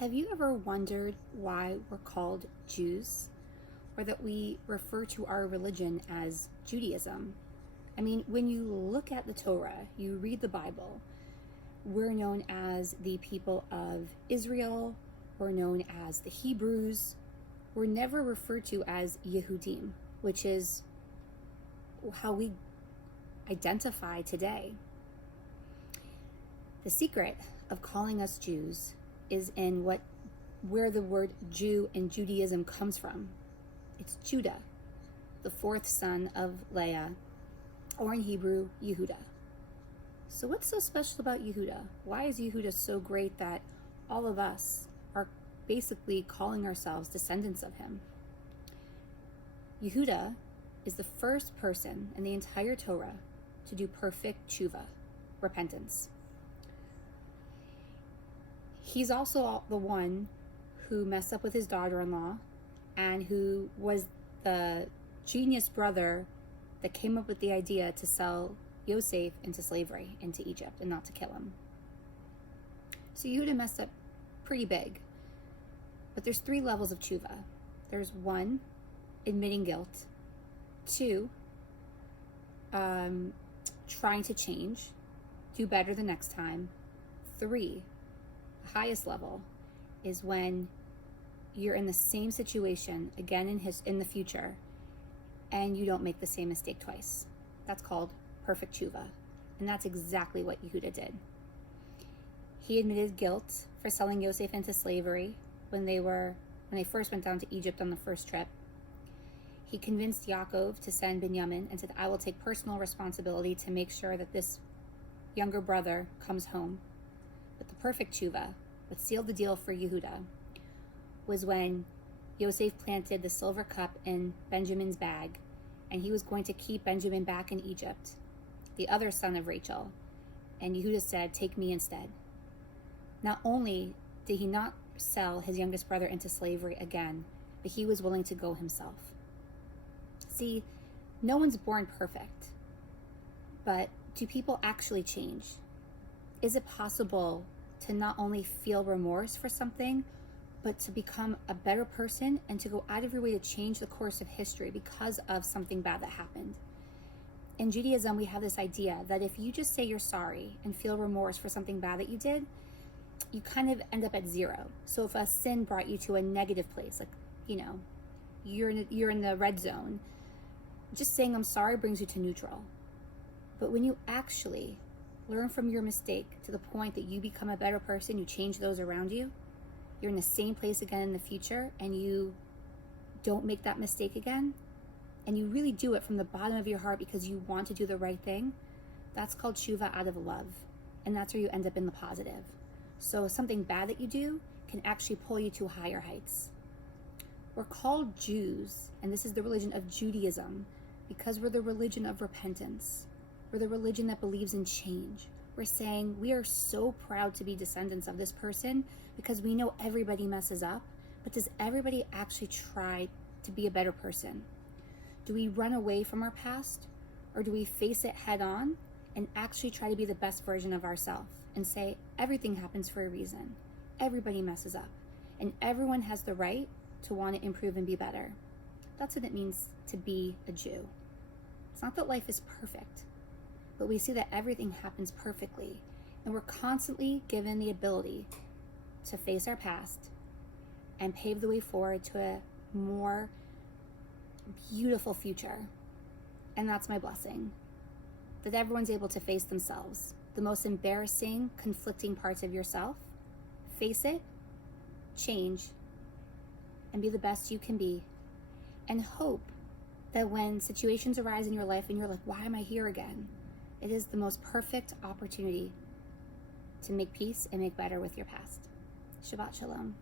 Have you ever wondered why we're called Jews, or that we refer to our religion as Judaism? I mean, when you look at the Torah, you read the Bible, we're known as the people of Israel, we're known as the Hebrews. We're never referred to as Yehudim, which is how we identify today. The secret of calling us Jews is in where the word Jew and Judaism comes from. It's Judah, the fourth son of Leah, or in Hebrew, Yehuda. So what's so special about Yehuda? Why is Yehuda so great that all of us are basically calling ourselves descendants of him? Yehuda is the first person in the entire Torah to do perfect chuva, repentance. He's also the one who messed up with his daughter-in-law and who was the genius brother that came up with the idea to sell Yosef into slavery, into Egypt, and not to kill him. So Yehuda messed up pretty big. But there's 3 levels of tshuva. There's 1, admitting guilt. 2, trying to change, do better the next time. 3, the highest level, is when you're in the same situation again in the future, and you don't make the same mistake twice. That's called perfect tshuva, and that's exactly what Yehuda did. He admitted guilt for selling Yosef into slavery when they first went down to Egypt on the first trip. He convinced Yaakov to send Binyamin and said, "I will take personal responsibility to make sure that this younger brother comes home." But the perfect tshuva, what sealed the deal for Yehuda, was when Yosef planted the silver cup in Benjamin's bag, and he was going to keep Benjamin back in Egypt, the other son of Rachel. And Yehuda said, "Take me instead." Not only did he not sell his youngest brother into slavery again, but he was willing to go himself. See, no one's born perfect, but do people actually change? Is it possible to not only feel remorse for something, but to become a better person and to go out of your way to change the course of history because of something bad that happened? In Judaism, we have this idea that if you just say you're sorry and feel remorse for something bad that you did, you kind of end up at 0. So if a sin brought you to a negative place, like, you're in the red zone, just saying I'm sorry brings you to neutral. But when you actually learn from your mistake to the point that you become a better person, you change those around you, you're in the same place again in the future, and you don't make that mistake again, and you really do it from the bottom of your heart because you want to do the right thing, that's called tshuva out of love. And that's where you end up in the positive. So something bad that you do can actually pull you to higher heights. We're called Jews, and this is the religion of Judaism, because we're the religion of repentance. We're the religion that believes in change. We're saying we are so proud to be descendants of this person because we know everybody messes up, but does everybody actually try to be a better person? Do we run away from our past, or do we face it head on and actually try to be the best version of ourselves and say everything happens for a reason, everybody messes up, and everyone has the right to want to improve and be better? That's what it means to be a Jew. It's not that life is perfect, but we see that everything happens perfectly, and we're constantly given the ability to face our past and pave the way forward to a more beautiful future. And that's my blessing, that everyone's able to face themselves, the most embarrassing, conflicting parts of yourself, face it, change, and be the best you can be, and hope that when situations arise in your life and you're like, why am I here again? It is the most perfect opportunity to make peace and make better with your past. Shabbat Shalom.